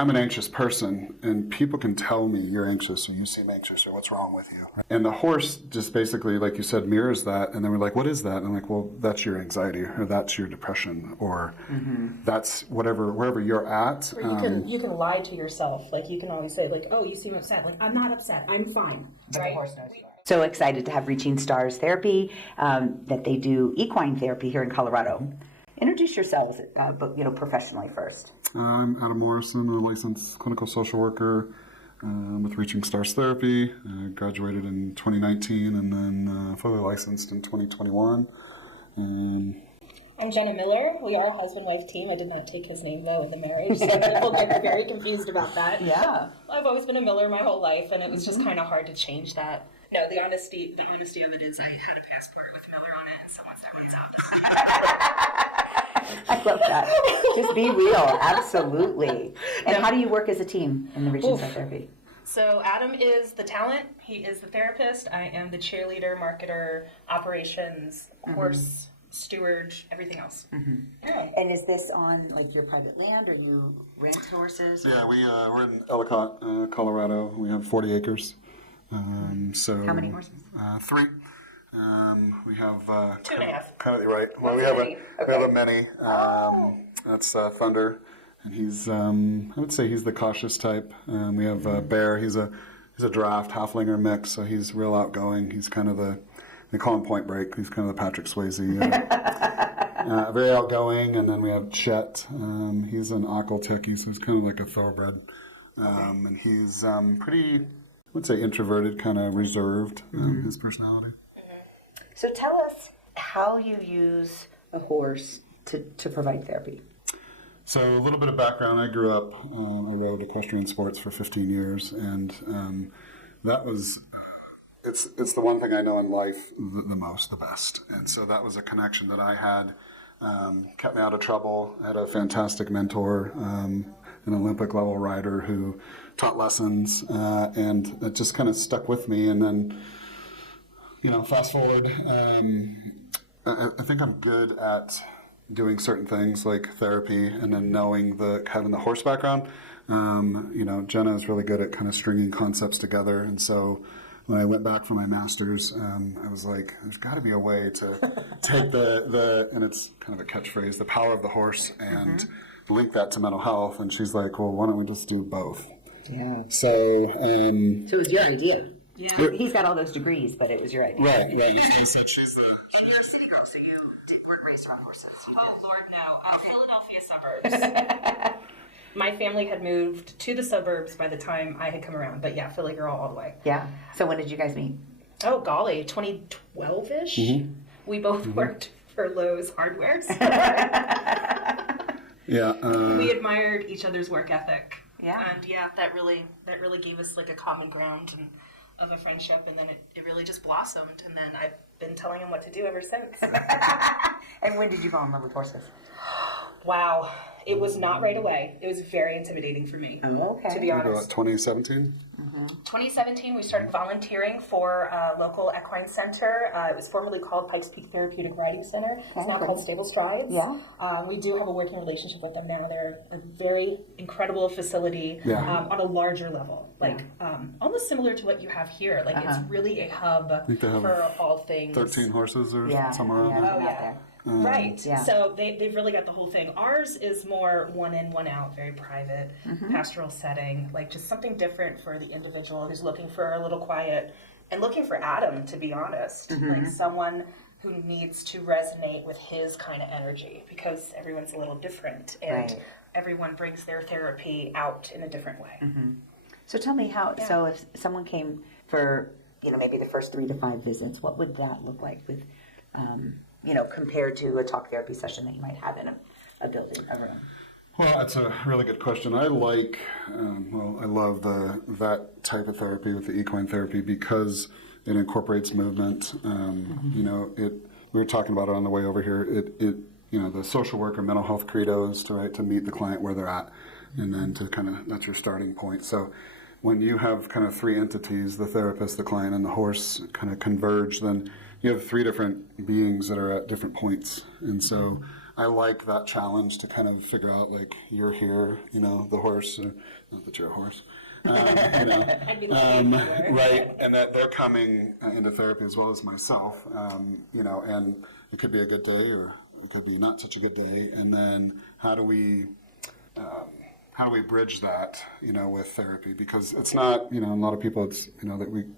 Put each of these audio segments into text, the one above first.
I'm an anxious person, and people can tell me you're anxious or you seem anxious or what's wrong with you. And the horse just basically, like you said, mirrors that. And then we're like, what is that? And I'm like, well, that's your anxiety, or that's your depression, or that's wherever you're at. Or you can lie to yourself. Like, you can always say, like, oh, you seem upset. Like, I'm not upset. I'm fine. But the horse knows you are. So excited to have Reaching Stars Therapy, that they do equine therapy here in Colorado. Introduce yourselves, professionally first. I'm Adam Morrison, a licensed clinical social worker with Reaching Stars Therapy. Graduated in 2019 and then fully licensed in 2021. I'm Jenna Miller. We are a husband-wife team. I did not take his name, though, in the marriage, so people get very confused about that. Yeah. I've always been a Miller my whole life, and it was just kind of hard to change that. No, the honesty of it is I had a passport with Miller on it, and so once that runs out. I love that. Just be real. Absolutely. And how do you work as a team in the Reaching Stars Therapy? So Adam is the talent. He is the therapist. I am the cheerleader, marketer, operations, horse steward, everything else. Yeah. And is this on like your private land, or you rent horses? Yeah, we're in Ellicott, Colorado. We have 40 acres. So how many horses? 3. We have 2.5. Kind of right. Well, we have a mini. That's Thunder, and he's I would say he's the cautious type. We have Bear. He's a draft halflinger mix, so he's real outgoing. He's kind of they call him Point Break. He's kind of the Patrick Swayze. Very outgoing. And then we have Chet. He's an Occultechy, so he's kind of like a thoroughbred. And he's pretty, I would say, introverted, kind of reserved, his personality. So tell us how you use a horse to provide therapy. So a little bit of background. I grew up, I rode equestrian sports for 15 years, and that was, it's the one thing I know in life the most, the best. And so that was a connection that I had, kept me out of trouble. I had a fantastic mentor, an Olympic level rider who taught lessons, and it just kind of stuck with me. And then, fast forward, I think I'm good at doing certain things like therapy, and then having the horse background. Jenna is really good at kind of stringing concepts together. And so when I went back for my master's, I was like, there's got to be a way to take and it's kind of a catchphrase, the power of the horse, and link that to mental health. And she's like, well, why don't we just do both? Yeah. So it was your idea. Yeah. He's got all those degrees, but it was your idea. Right. You said she's And you're a city girl, so you weren't raised around horses. Oh, Lord, no. Philadelphia suburbs. My family had moved to the suburbs by the time I had come around. But yeah, Philly girl all the way. Yeah. So when did you guys meet? Oh, golly, 2012-ish. We both worked for Lowe's Hardware. Yeah. We admired each other's work ethic. Yeah. And yeah, that really gave us like a common ground of a friendship, and then it really just blossomed, and then I've been telling him what to do ever since. And when did you fall in love with horses? Wow. It was not right away. It was very intimidating for me, to be honest. 2017? 2017, we started volunteering for a local equine center. It was formerly called Pikes Peak Therapeutic Riding Center. It's now called Stable Strides. Yeah. We do have a working relationship with them now. They're a very incredible facility on a larger level, almost similar to what you have here. Like it's really a hub for all things. 13 horses or somewhere around there. Oh, yeah. Right. Yeah. So they've really got the whole thing. Ours is more one in, one out, very private, pastoral setting, like just something different for the individual who's looking for a little quiet and looking for Adam, to be honest, like someone who needs to resonate with his kind of energy, because everyone's a little different and everyone brings their therapy out in a different way. So tell me so if someone came for, maybe the first 3 to 5 visits, what would that look like with, compared to a talk therapy session that you might have in a building, a room? Well, that's a really good question. I like, I love that type of therapy with the equine therapy because it incorporates movement. We were talking about it on the way over here. The social worker mental health credo is to meet the client where they're at, and then to that's your starting point. So when you have kind of 3 entities, the therapist, the client, and the horse kind of converge, then you have 3 different beings that are at different points. And so I like that challenge to kind of figure out, like, you're here, the horse, not that you're a horse, I'd be looking right, and that they're coming into therapy as well as myself, and it could be a good day or it could be not such a good day, and then how do we bridge that, with therapy? Because it's not, a lot of people, it's,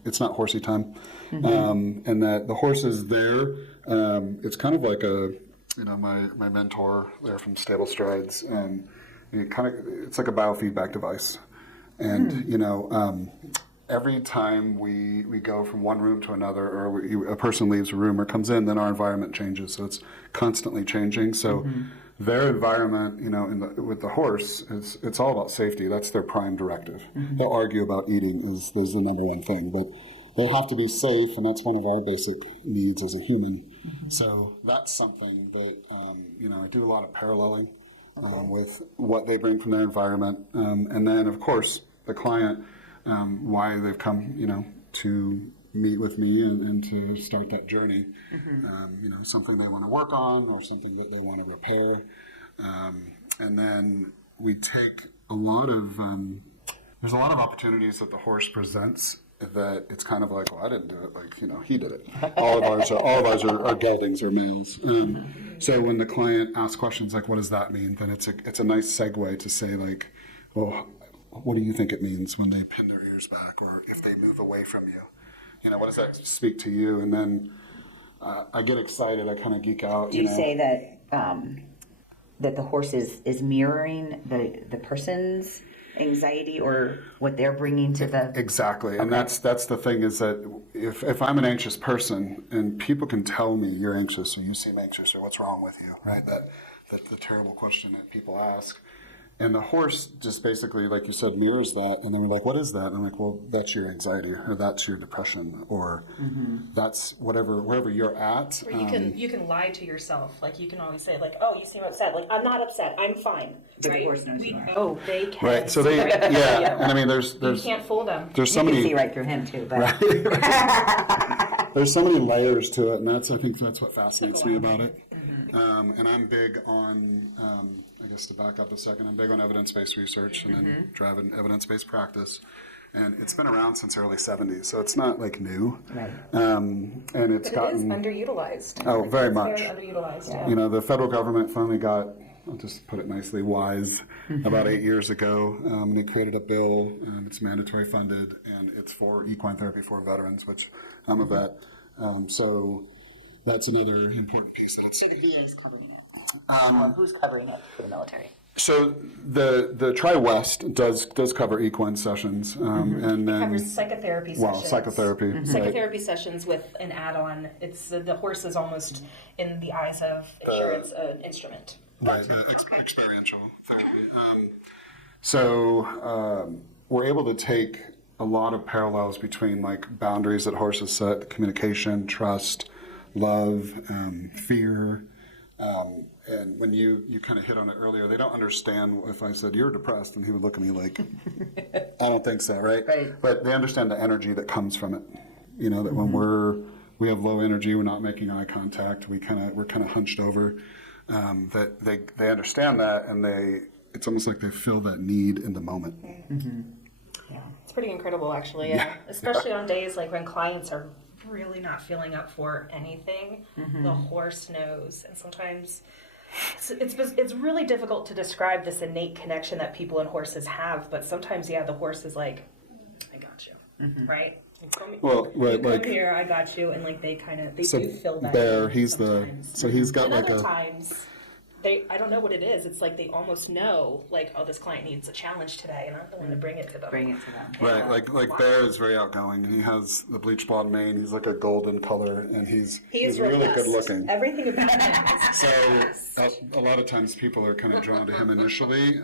it's not horsey time, and that the horse is there. It's kind of like my mentor there from Stable Strides. It's like a biofeedback device, and every time we go from one room to another, or a person leaves a room or comes in, then our environment changes. So it's constantly changing. So their environment, with the horse, it's all about safety. That's their prime directive. They'll argue about eating is the number one thing, but they have to be safe, and that's one of our basic needs as a human. So that's something that, I do a lot of paralleling with what they bring from their environment. And then, of course, the client, why they've come, to meet with me and to start that journey. Something they want to work on or something that they want to repair. And then we take a lot of, there's a lot of opportunities that the horse presents that it's kind of like, well, I didn't do it, like, he did it. All of ours are geldings or males. So when the client asks questions like, what does that mean? Then it's a nice segue to say, like, well, what do you think it means when they pin their ears back, or if they move away from you? What does that speak to you? And then I get excited. I kind of geek out. Do you say that the horse is mirroring the person's anxiety or what they're bringing to the... Exactly. Okay. And that's the thing, is that if I'm an anxious person and people can tell me you're anxious or you seem anxious or what's wrong with you, right? That's the terrible question that people ask. And the horse just basically, like you said, mirrors that, and then we're like, what is that? And I'm like, well, that's your anxiety, or that's your depression, or that's wherever you're at. Or you can lie to yourself. Like, you can always say, like, oh, you seem upset. Like, I'm not upset. I'm fine. Right? The horse knows you are. Oh, they can. Right. So they, yeah. And I mean, there's you can't fool them. There's so you many. can see right through him too, but right. There's so many layers to it, and I think that's what fascinates me about it. And I'm big on. I guess to back up a second, I'm big on evidence-based research and then driving evidence-based practice. And it's been around since the early 70s, so it's not like new. Right. And it's gotten... It is underutilized. Oh, very much. Very underutilized, yeah. The federal government finally got, I'll just put it nicely, wise about 8 years ago. They created a bill, it's mandatory funded, and it's for equine therapy for veterans, which I'm a vet. So that's another important piece that it's... Who is covering it? Who's covering it for the military? So the Tri-West does cover equine sessions, and then it covers psychotherapy sessions. Well, psychotherapy, psychotherapy sessions with an add-on. It's the horse is almost in the eyes of insurance an instrument. Right, experiential therapy. So we're able to take a lot of parallels between, like, boundaries that horses set, communication, trust, love, fear. And when you kind of hit on it earlier, they don't understand if I said, you're depressed, and he would look at me like, I don't think so, right? But they understand the energy that comes from it. That when we have low energy, we're not making eye contact, we're kind of hunched over, that they understand that, and it's almost like they feel that need in the moment. Yeah, it's pretty incredible, actually. Yeah. Especially on days like when clients are really not feeling up for anything, the horse knows. And sometimes it's really difficult to describe this innate connection that people and horses have, but sometimes, the horse is like, I got you, right? Come here, I got you, and like they do feel that. Bear, he's sometimes. he's got and like other times, I don't know what it is. It's like they almost know, like, oh, this client needs a challenge today, and I'm the one to bring it to them. Right, like Bear is very outgoing, and he has the bleach blonde mane. He's like a golden color, and he's really good looking. Everything about him is so a lot of times people are kind of drawn to him initially,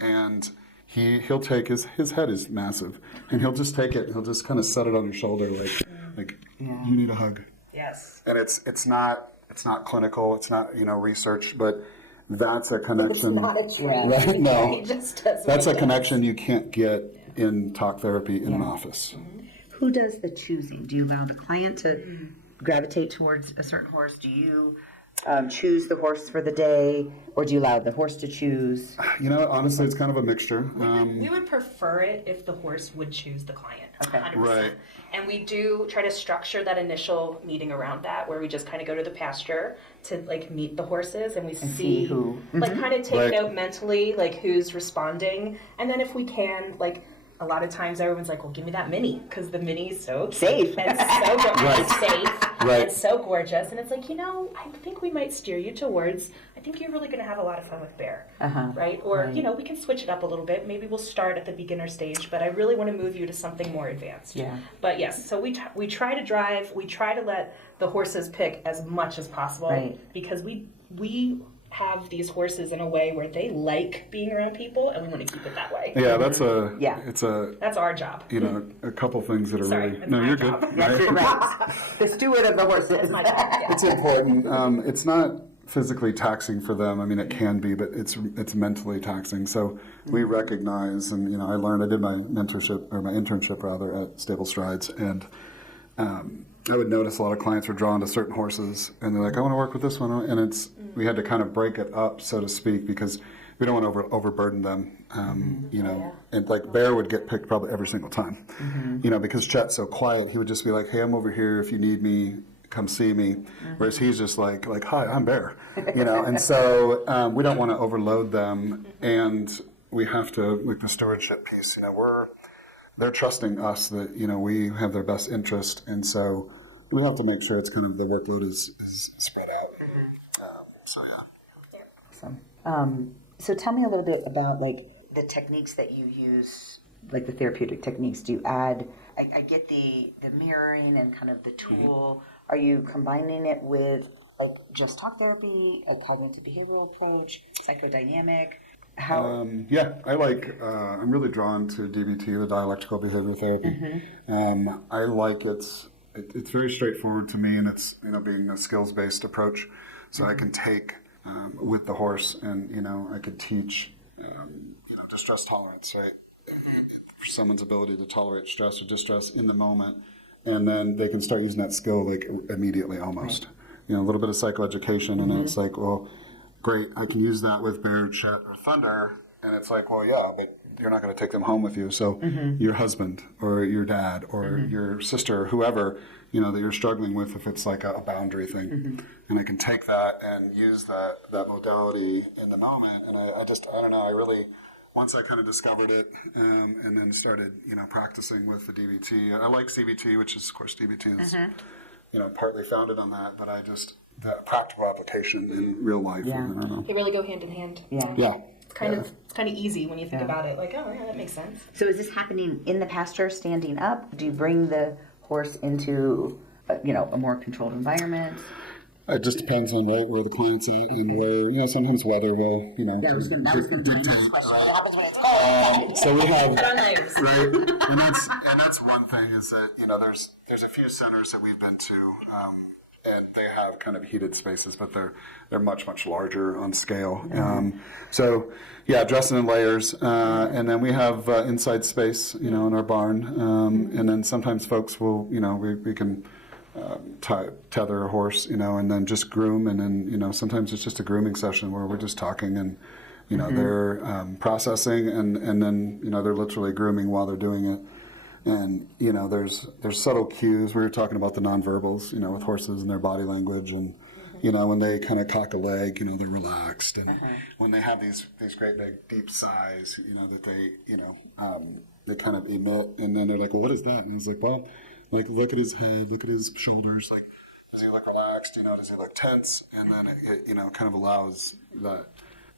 and he'll take his head is massive, and he'll just take it, and he'll just kind of set it on your shoulder like you need a hug. Yes. And it's not clinical, it's not research, but that's a connection. It's not a trend. Right? No, It just does that's a connection you can't get in talk therapy in an office. Who does the choosing? Do you allow the client to gravitate towards a certain horse? Do you choose the horse for the day, or do you allow the horse to choose? You know, honestly, it's kind of a mixture. We would prefer it if the horse would choose the client. Okay. 100%. Right. And we do try to structure that initial meeting around that, where we just kind of go to the pasture to like meet the horses, and we see who. like kind of take Right. note mentally, like who's responding, and then if we can, like a lot of times everyone's like, well, give me that mini, because the mini is so cute Safe. and so Right. safe Right. and so gorgeous, and it's like, you know, I think we might steer you towards, I think you're really going to have a lot of fun with Bear, right? Or, you know, we can switch it up a little bit. Maybe we'll start at the beginner stage, but I really want to move you to something more advanced. Yeah. But yes, so we try to drive, we try to let the horses pick as much as possible, Right. because we have these horses in a way where they like being around people, and we want to keep it that way. Yeah, that's a. Yeah. It's a. That's our job. You know, a couple things that are Sorry, really. it's No, my you're job. good. That's it, right. The steward of the horses. That's my job. Yeah. It's important. It's not physically taxing for them. I mean, it can be, but it's mentally taxing. So we recognize, and you know, I did my internship rather at Stable Strides, and I would notice a lot of clients were drawn to certain horses, and they're like, I want to work with this one, and we had to kind of break it up, so to speak, because we don't want to overburden them. You know, and like Bear would get picked probably every single time. You know, because Chet's so quiet, he would just be like, hey, I'm over here. If you need me, come see me. Whereas he's just like, hi, I'm Bear. You know, and so we don't want to overload them, and we have to, like the stewardship piece. You know, they're trusting us that, you know, we have their best interest, and so we have to make sure it's kind of the workload is spread out. Awesome. So tell me a little bit about like the techniques that you use, like the therapeutic techniques. Do you add? I get the mirroring and kind of the tool. Are you combining it with like just talk therapy, a cognitive behavioral approach, psychodynamic? How? Yeah, I'm really drawn to DBT, the dialectical behavioral therapy. I like it's very straightforward to me, and it's, you know, being a skills-based approach. So I can take with the horse, and, you know, I could teach, you know, distress tolerance, right? Someone's ability to tolerate stress or distress in the moment, and then they can start using that skill like immediately almost. Right. You know, a little bit of psychoeducation, and then it's like, well, great, I can use that with Bear, Chet, or Thunder, and it's like, well, yeah, but you're not going to take them home with you. So your husband or your dad or your sister or whoever, you know, that you're struggling with, if it's like a boundary thing, and I can take that and use that modality in the moment. And I don't know, I really, once I kind of discovered it, and then started, you know, practicing with the DBT. I like CBT, which is, of course, DBT is, you know, partly founded on that, but the practical application in real life. Yeah. I don't know. They really go hand in hand. Yeah. Yeah. It's kind of easy when you think about it. Like, oh yeah, that makes sense. So is this happening in the pasture, standing up? Do you bring the horse into, you know, a more controlled environment? It just depends on where the client's at and where, you know, sometimes weather will, you know. That was going to be my next question. What happens when it's cold? So we have, Put on layers. right, and that's one thing is that, you know, there's a few centers that we've been to, and they have kind of heated spaces, but they're much larger on scale. So yeah, dressing in layers, and then we have inside space, you know, in our barn, and then sometimes folks will, you know, we can tether a horse, you know, and then just groom, and then, you know, sometimes it's just a grooming session where we're just talking, and, you know, they're processing, and then, you know, they're literally grooming while they're doing it. And, you know, there's subtle cues. We were talking about the nonverbals, you know, with horses and their body language, and, you know, when they kind of cock a leg, you know, they're relaxed, and when they have these great big deep sighs, you know, that they, you know, they kind of emit, and then they're like, well, what is that? And it's like, well, like, look at his head, look at his shoulders, like, does he look relaxed, you know, does he look tense? And then it you know, kind of allows that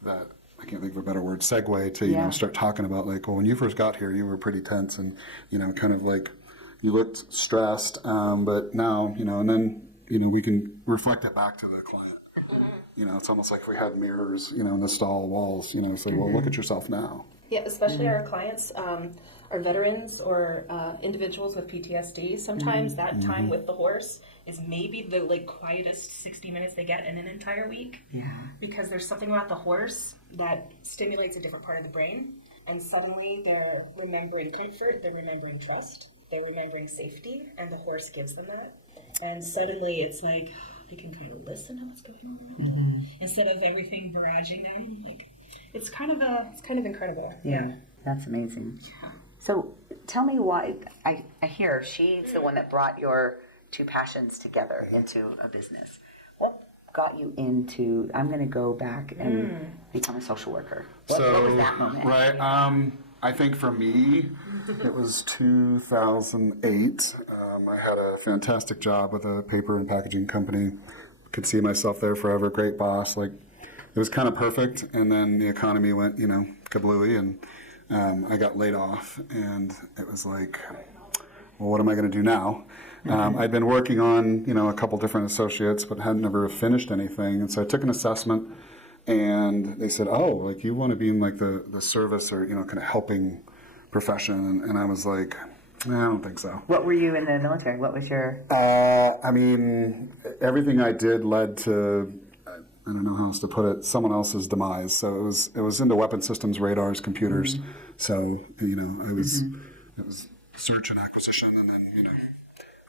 I can't think of a better word, segue to, you know, start talking about, like, well, when you first got here, you were pretty tense, and, you know, kind of like, you looked stressed, but now, you know, and then, you know, we can reflect it back to the client. You know, it's almost like if we had mirrors, you know, in the stall walls, you know, say, well, look at yourself now. Yeah, especially our clients are veterans or individuals with PTSD. Sometimes that time with the horse is maybe the like quietest 60 minutes they get in an entire week. Yeah. Because there's something about the horse that stimulates a different part of the brain, and suddenly they're remembering comfort, they're remembering trust, they're remembering safety, and the horse gives them that. And suddenly it's like, they can kind of listen to what's going on instead of everything barraging them. Like, it's kind of incredible. Yeah, that's amazing. So tell me why, I hear she's the one that brought your two passions together into a business. What got you into, I'm going to go back and become a social worker? What was that moment? Right. I think for me, it was 2008. I had a fantastic job with a paper and packaging company. Could see myself there forever. Great boss. Like, it was kind of perfect. And then the economy went, kablooey, and I got laid off. And it was like, well, what am I going to do now? I'd been working on, a couple different associates, but had never finished anything. And so I took an assessment, and they said, oh, like, you want to be in like the service or, kind of helping profession. And I was like, I don't think so. What were you in the military? What was your... Everything I did led to, I don't know how else to put it, someone else's demise. So it was into weapon systems, radars, computers. So, it was search and acquisition, and then,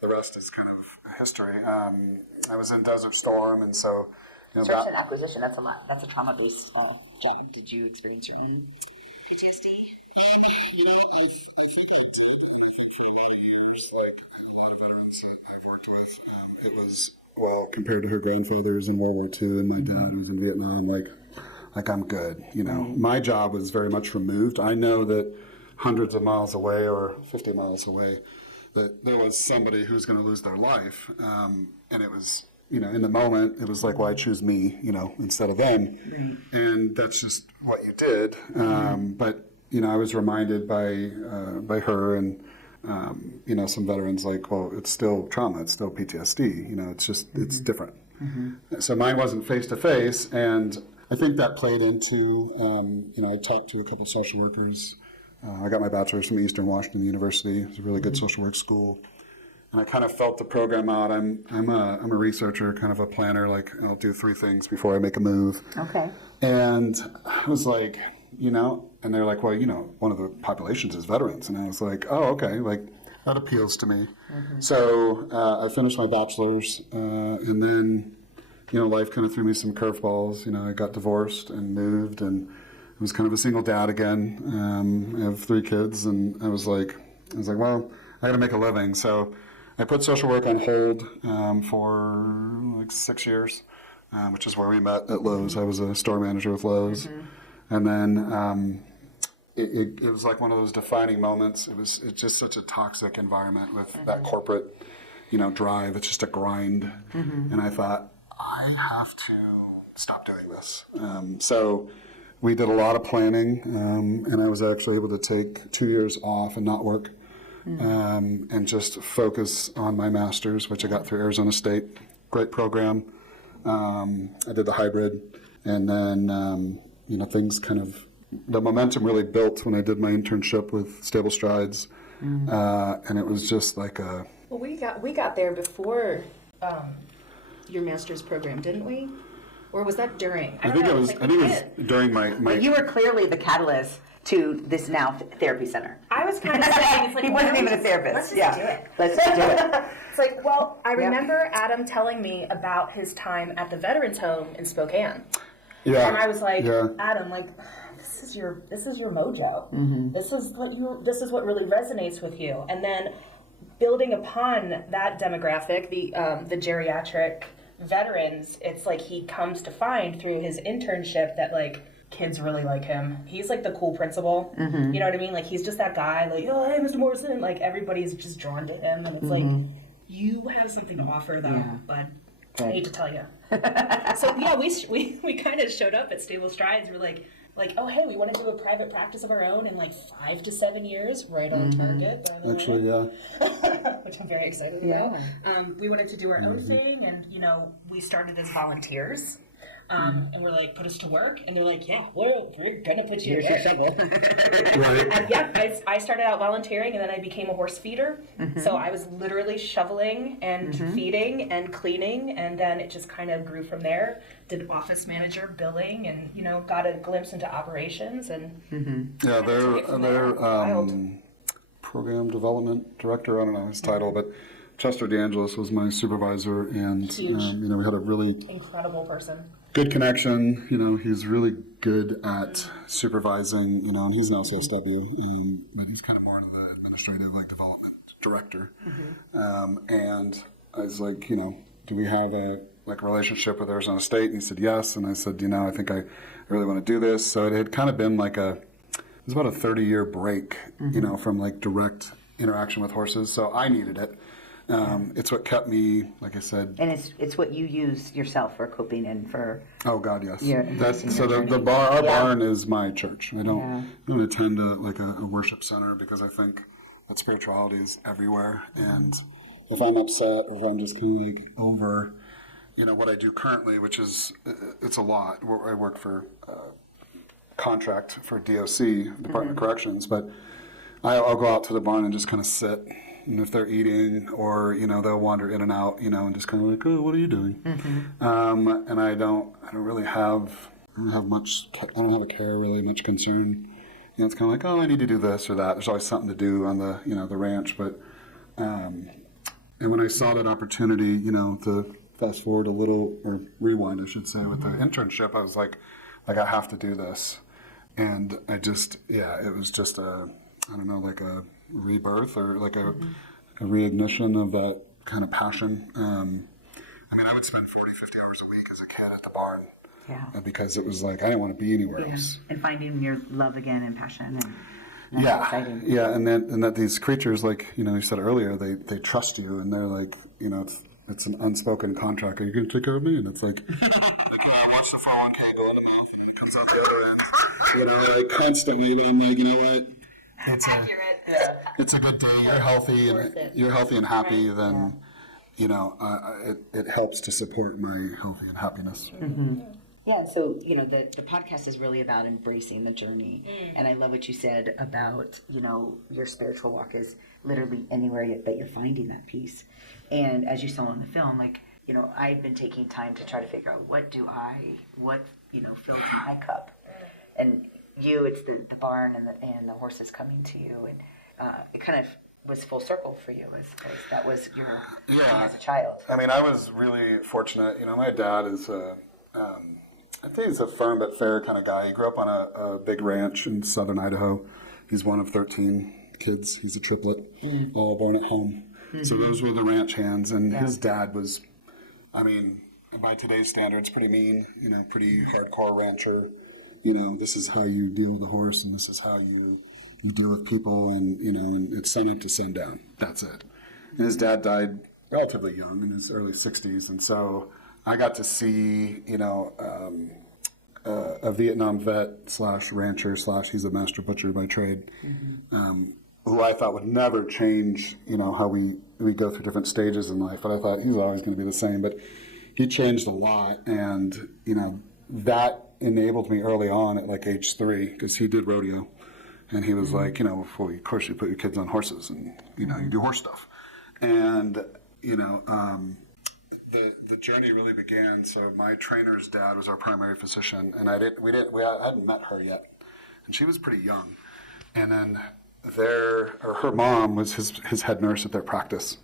the rest is kind of history. I was in Desert Storm, and so... Search and acquisition, that's a lot. That's a trauma-based job. Did you experience certain PTSD? Yeah, I think I did. I think for about a years, like a lot of veterans I've worked with, it was, well, compared to her grandfathers in World War II and my dad who was in Vietnam, like I'm good, My job was very much removed. I know that hundreds of miles away or 50 miles away, that there was somebody who's going to lose their life, and it was... in the moment, it was like, why choose me, instead of them? Right. And that's just what you did. But, I was reminded by her and, some veterans like, well, it's still trauma, it's still PTSD, it's just, it's different. So mine wasn't face-to-face, and I think that played into, I talked to a couple social workers. I got my bachelor's from Eastern Washington University. It was a really good social work school. And I kind of felt the program out. I'm a researcher, kind of a planner. Like, I'll do 3 things before I make a move. Okay. And I was like, and they're like, well, one of the populations is veterans. And I was like, oh, okay, like that appeals to me. So I finished my bachelor's, and then, life kind of threw me some curveballs. I got divorced and moved, and I was kind of a single dad again. I have 3 kids, and I was like, well, I got to make a living. So I put social work on hold for like 6 years, which is where we met at Lowe's. I was a store manager with Lowe's. And then it was like one of those defining moments. It's just such a toxic environment with that corporate, drive. It's just a grind. And I thought, I have to stop doing this. So we did a lot of planning, and I was actually able to take 2 years off and not work. And just focus on my master's, which I got through Arizona State. Great program. I did the hybrid, and then things kind of, the momentum really built when I did my internship with Stable Strides, and it was just like a. Well, we got there before your master's program, didn't we? Or was that during? I think it was during my. Well, you were clearly the catalyst to this now therapy center. I was kind of saying, it's like, he wasn't even a therapist. Let's just do it. Let's just do it. It's like, well, I remember Adam telling me about his time at the Veterans Home in Spokane. Yeah. And I was like, Adam, like, this is your mojo. This is what really resonates with you. And then building upon that demographic, the geriatric veterans, it's like he comes to find through his internship that like kids really like him. He's like the cool principal. You know what I mean? Like, he's just that guy, like, oh, hey, Mr. Morrison. Like, everybody's just drawn to him. And it's like, you have something to offer, though, bud. I hate to tell you. So, yeah, we kind of showed up at Stable Strides. We're like, oh, hey, we want to do a private practice of our own in like 5 to 7 years. Right on target, by the way. Actually, yeah. Which I'm very excited about. We wanted to do our own thing, and, we started as volunteers. And we're like, put us to work, and they're like, yeah, we're gonna put you. Here's your shovel. And I started out volunteering, and then I became a horse feeder. So I was literally shoveling and feeding and cleaning, and then it just kind of grew from there. Did office manager, billing, and got a glimpse into operations, and their program development director, I don't know his title, but Chester DeAngelis was my supervisor, and we had a really incredible person. Good connection. He's really good at supervising. And he's an LCSW, but he's kind of more the administrative development director. And I was like, do we have a relationship with Arizona State? And he said yes. And I said, I think I really want to do this. So it had kind of been it was about a 30-year break, from direct interaction with horses. So I needed it. It's what kept me, like I said. And it's what you use yourself for coping and for. Oh God, yes. The barn is my church. I don't attend a worship center because I think that spirituality is everywhere. And if I'm upset, or if I'm just kind of over, what I do currently, which is it's a lot. I work for contract for DOC, Department of Corrections, but I'll go out to the barn and just kind of sit. And if they're eating, or they'll wander in and out, and just kind of oh, what are you doing? And I don't really have much. I don't have a care, really much concern. It's kind of oh, I need to do this or that. There's always something to do on the the ranch. But and when I saw that opportunity, to fast forward a little, or rewind, I should say, with the internship, I was like I have to do this. And I just it was just a rebirth, or a reignition of that kind of passion. I would spend 40, 50 hours a week as a kid at the barn, because it was I didn't want to be anywhere else. And finding your love again and passion, and that's exciting. And that these creatures, you said earlier, they trust you, and they're it's an unspoken contract. Are you going to take care of me? And it's watch the 401k go in the mouth, and it comes out the other end. Constantly, but I'm what? It's accurate. It's a good day. You're healthy and happy. Then, it helps to support my healthy and happiness. Yeah, and so, the podcast is really about embracing the journey. And I love what you said about, your spiritual walk is literally anywhere that you're finding that peace. And as you saw in the film, I've been taking time to try to figure out what fills my cup. And it's the barn and the horses coming to you. And it kind of was full circle for you, I suppose. That was your as a child. I was really fortunate. My dad is I think he's a firm but fair kind of guy. He grew up on a big ranch in southern Idaho. He's one of 13 kids. He's a triplet, all born at home. So those were the ranch hands. And his dad was, by today's standards, pretty mean, pretty hardcore rancher. This is how you deal with a horse, and this is how you deal with people, and it's sun up to sundown. That's it. And his dad died relatively young, in his early 60s, and so I got to see, a Vietnam vet / rancher / he's a master butcher by trade, who I thought would never change, how we go through different stages in life. But I thought he's always going to be the same. But he changed a lot, and that enabled me early on at age 3, because he did rodeo, and he was well, of course you put your kids on horses, and you do horse stuff, and the journey really began. So my trainer's dad was our primary physician, and I hadn't met her yet, and she was pretty young, and then her mom was his head nurse at their practice.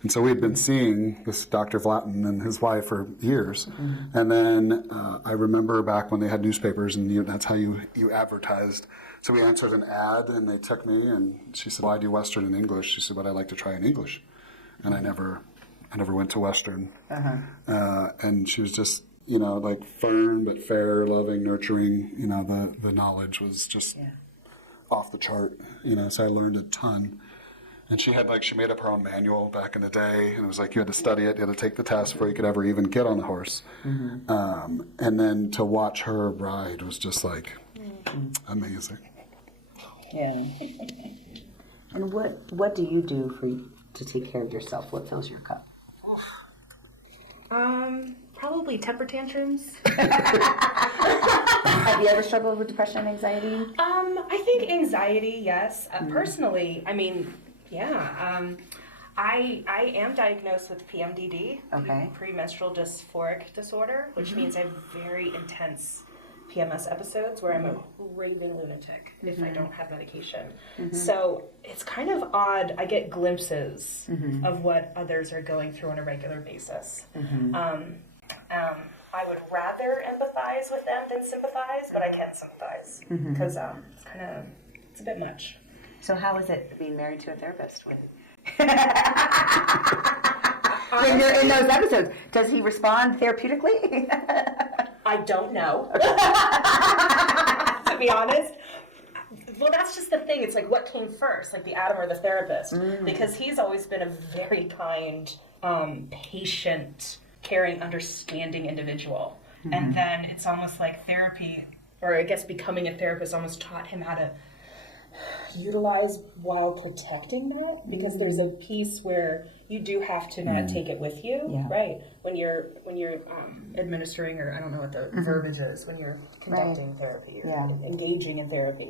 And so we had been seeing this Dr. Vlatten and his wife for years. And then I remember back when they had newspapers, and that's how you advertised. So we answered an ad, and they took me, and she said, well, I do Western and English. She said, but I'd like to try in English. And I never went to Western. And she was just, firm but fair, loving, nurturing. The knowledge was just off the chart. So I learned a ton. And she had she made up her own manual back in the day, and it was you had to study it, you had to take the test before you could ever even get on the horse. And then to watch her ride was just amazing. Yeah. And what do you do to take care of yourself? What fills your cup? Probably temper tantrums. Have you ever struggled with depression and anxiety? I think anxiety, yes. Personally, I am diagnosed with PMDD, premenstrual dysphoric disorder, which means I have very intense PMS episodes where I'm a raving lunatic if I don't have medication. So it's kind of odd. I get glimpses of what others are going through on a regular basis. I would rather empathize with them than sympathize, but I can't sympathize because it's a bit much. So how is it being married to a therapist? When you're in those episodes, does he respond therapeutically? I don't know. To be honest. Well, that's just the thing. It's like, what came first, like the Adam or the therapist? Because he's always been a very kind, patient, caring, understanding individual. And then it's almost like therapy, or I guess becoming a therapist almost taught him how to utilize while protecting that, because there's a piece where you do have to not take it with you, right? When you're administering, or I don't know what the verbiage is, when you're conducting therapy or engaging in therapy.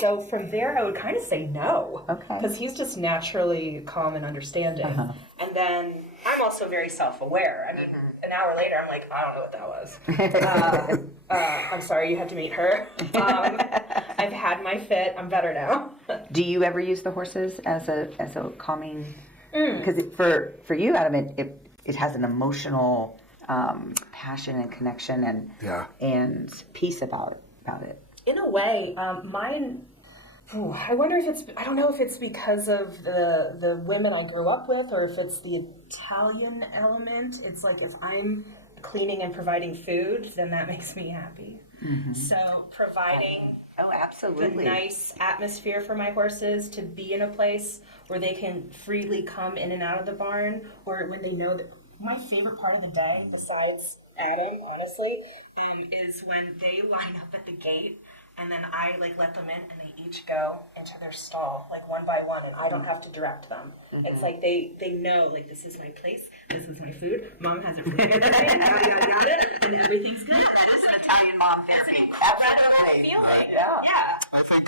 So from there, I would kind of say no, because he's just naturally calm and understanding. And then I'm also very self-aware. I mean, an hour later, I'm like, I don't know what that was. I'm sorry, you had to meet her. I've had my fit. I'm better now. Do you ever use the horses as a calming? Because for you, Adam, it has an emotional passion and connection and peace about it. In a way, mine. I wonder if it's. I don't know if it's because of the women I grew up with, or if it's the Italian element. It's like, if I'm cleaning and providing food, then that makes me happy. So providing absolutely the nice atmosphere for my horses to be in a place where they can freely come in and out of the barn, or when they know that. My favorite part of the day, besides Adam, honestly, is when they line up at the gate. And then I let them in, and they each go into their stall, one by one, and I don't have to direct them. It's like they know, this is my place, this is my food. Mom has it really good today, yada, yada, yada, and everything's good. That is an Italian mom therapy. Absolutely. Feeling. Yeah. I think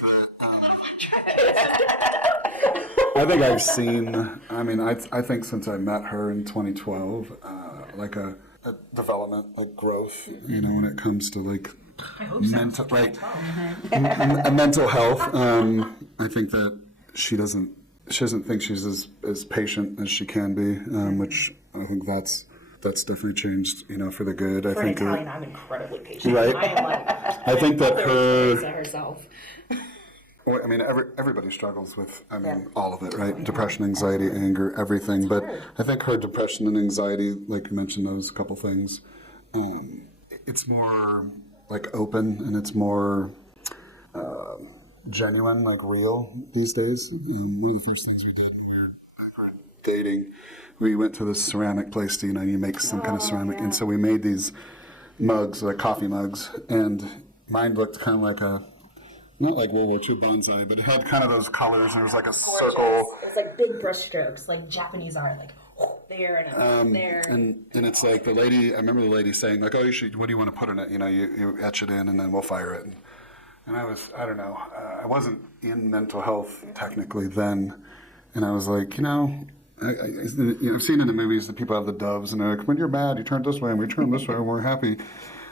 I think I've seen, I think since I met her in 2012, a development, growth, when it comes to I hope so. Mental health. I think that she doesn't think she's as patient as she can be, which I think that's definitely changed, for the good. For an Italian, I'm incredibly patient. Right. I think that herself. Well, everybody struggles with, all of it, right? Depression, anxiety, anger, everything. But I think her depression and anxiety, like you mentioned, those couple things, it's more open, and it's more genuine, real these days. One of the first things we did when we were dating, we went to this ceramic place, you make some kind of ceramic, and so we made these mugs, coffee mugs, and mine looked kind of like not like World War II bonsai, but it had kind of those colors, and it was like a circle. It was big brush strokes, like Japanese art, there and there. And it's the lady, I remember the lady saying, oh, you should, what do you want to put in it? You etch it in, and then we'll fire it. And I don't know, I wasn't in mental health technically then, and I was like, I've seen in the movies that people have the doves, and they're like, when you're mad, you turn this way, and we turn this way, and we're happy.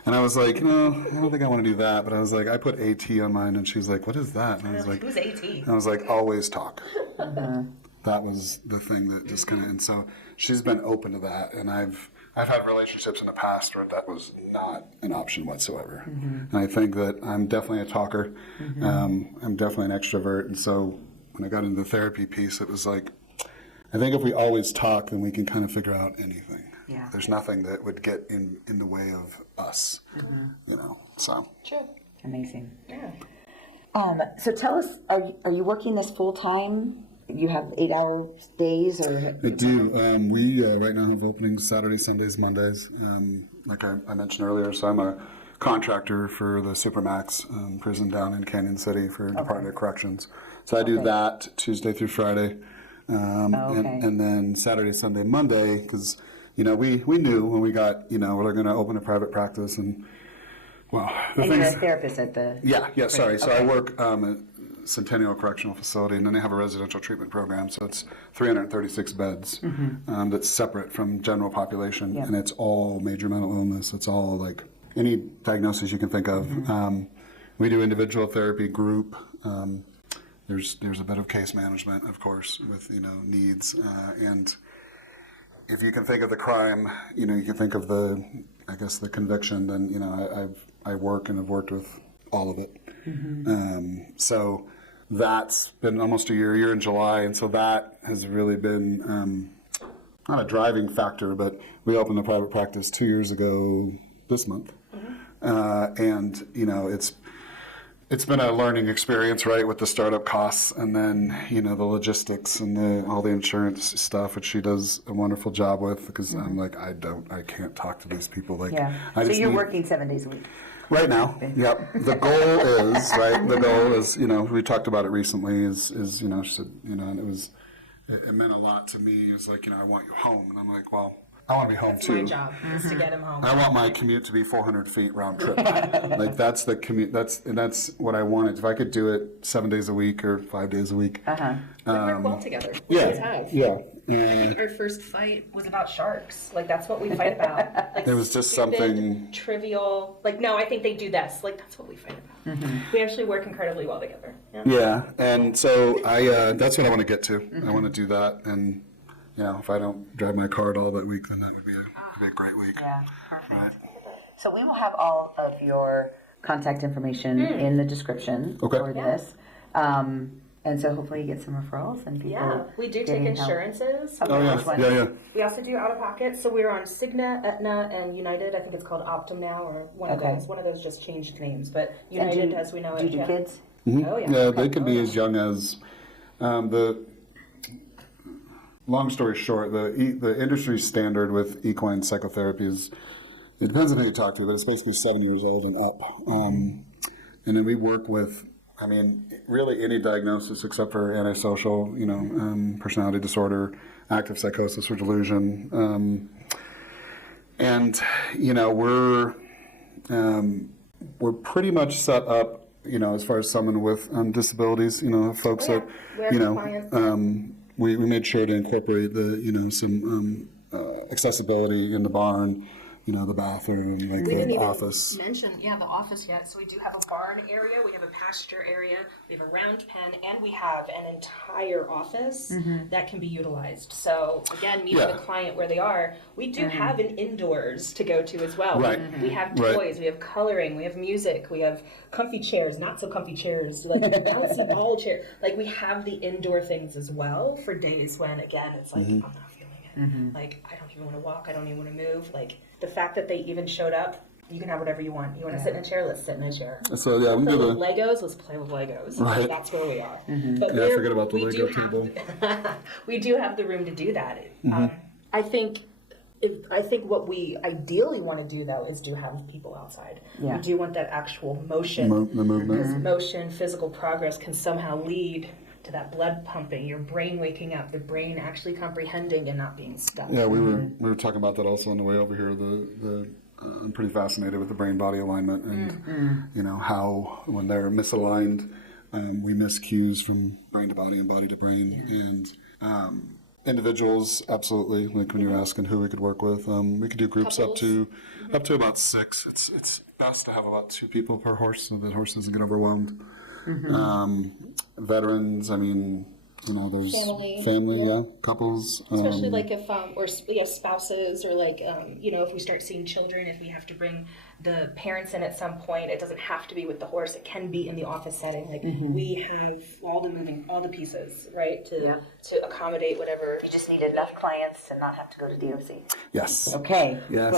And I was like, I don't think I want to do that. But I was like, I put AT on mine, and she's like, what is that? And I was like, who's AT? And I was like, always talk. That was the thing that just kind of, and so she's been open to that. And I've had relationships in the past where that was not an option whatsoever. And I think that I'm definitely a talker. I'm definitely an extrovert. And so when I got into the therapy piece, it was like, I think if we always talk, then we can kind of figure out anything. Yeah. There's nothing that would get in the way of us, so. True. Amazing. Yeah. So tell us, are you working this full time? You have 8-hour days, or? I do. We right now have openings Saturdays, Sundays, Mondays. Like I mentioned earlier, so I'm a contractor for the Supermax prison down in Canyon City for Department of Corrections. So I do that Tuesday through Friday. And then Saturday, Sunday, Monday, because we knew when we got we're going to open a private practice, and well, you're a therapist at the sorry. So I work at Centennial Correctional Facility, and then they have a residential treatment program. So it's 336 beds that's separate from general population, and it's all major mental illness. It's all any diagnosis you can think of. We do individual therapy, group. There's a bit of case management, of course, with needs. And if you can think of the crime, you can think of the conviction. Then I work and have worked with all of it. So that's been almost a year in July, and so that has really been not a driving factor, but we opened a private practice 2 years ago this month, and it's been a learning experience, right, with the startup costs and then the logistics and all the insurance stuff, which she does a wonderful job with, because I'm like, I can't talk to these people. Like, yeah. So you're working 7 days a week. Right now, yep. The goal is, right, the goal is, we talked about it recently, is she said, and it meant a lot to me. It's like, I want you home. And I'm like, well, I want to be home That's too. my job, is to get him home. I want my commute to be 400 feet round trip. Like, that's the commute, that's what I wanted. If I could do it 7 days a week or 5 days a week. We work well together. We always have. Yeah. Our first fight was about sharks. Like, that's what we fight about. Like, It was just stupid, something trivial. Like, no, I think they do this. Like, that's what we fight about. We actually work incredibly well together. Yeah, and so that's what I want to get to. I want to do that, and if I don't drive my car at all that week, then that would be a great week. Yeah, perfect. Right. So we will have all of your contact information in the description for this. And so hopefully you get some referrals and people. Yeah, we do take insurances. Oh yeah. We also do out of pocket. So we're on Cigna, Aetna, and United. I think it's called Optum now, or one of those. One of those just changed names, but United, as we know it. Do you do kids? Oh yeah. Yeah, they can be as young as the. Long story short, the industry standard with equine psychotherapy is, it depends on who you talk to, but it's basically 7 years old and up. And then we work with, really any diagnosis except for antisocial, personality disorder, active psychosis or delusion. We're pretty much set up, as far as someone with disabilities, folks that, we made sure to incorporate the, some accessibility in the barn, the bathroom, like We didn't the even office. mention, the office yet. So we do have a barn area, we have a pasture area, we have a round pen, and we have an entire office that can be utilized. So again, meeting the client where they are, we do have an indoors to go to as well. Right. We have toys, we have coloring, we have music, we have comfy chairs, not so comfy chairs, like bouncy ball chair. Like, we have the indoor things as well for days when, again, it's like, I'm not feeling it. Like, I don't even want to walk, I don't even want to move. Like, the fact that they even showed up, you can have whatever you want. You want to sit in a chair, let's sit in a chair. So yeah, we Play do with Legos, let's play with Legos. Right. That's where we are. But forget about the Lego table. We do have the room to do that. I think what we ideally want to do, though, is to have people outside. Yeah. We do want that actual motion. The movement. Because motion, physical progress can somehow lead to that blood pumping, your brain waking up, the brain actually comprehending and not being stuck. Yeah, we were talking about that also on the way over here. I'm pretty fascinated with the brain-body alignment and how when they're misaligned, we miss cues from brain to body and body to brain. And individuals, absolutely. Like when you're asking who we could work with, we could do groups up to about 6. It's best to have about 2 people per horse so that horse doesn't get overwhelmed. Veterans, there's family, couples. Especially like if, or spouses, or like, if we start seeing children, if we have to bring the parents in at some point, it doesn't have to be with the horse. It can be in the office setting. Like we have all the pieces, right, to accommodate whatever. You just need enough clients to not have to go to DOC. Yes. Okay. Yes.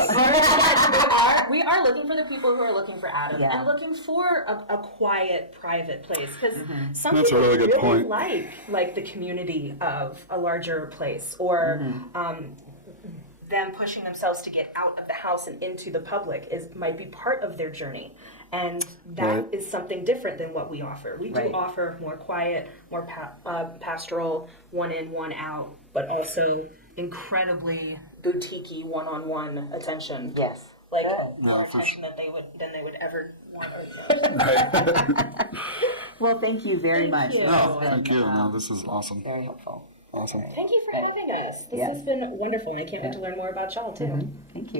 we are looking for the people who are looking for Adam and looking for a quiet, private place, because some That's people a really good point. like the community of a larger place, or them pushing themselves to get out of the house and into the public might be part of their journey, and that is something different than what we offer. We do offer more quiet, more pastoral, one in, one out, but also incredibly boutique-y one-on-one attention. Yes. Like more attention than they would ever want. Well, thank you very much. Oh, thank you. No, this is awesome. Very helpful. Awesome. Thank you for having us. This has been wonderful. I can't wait to learn more about y'all too. Thank you.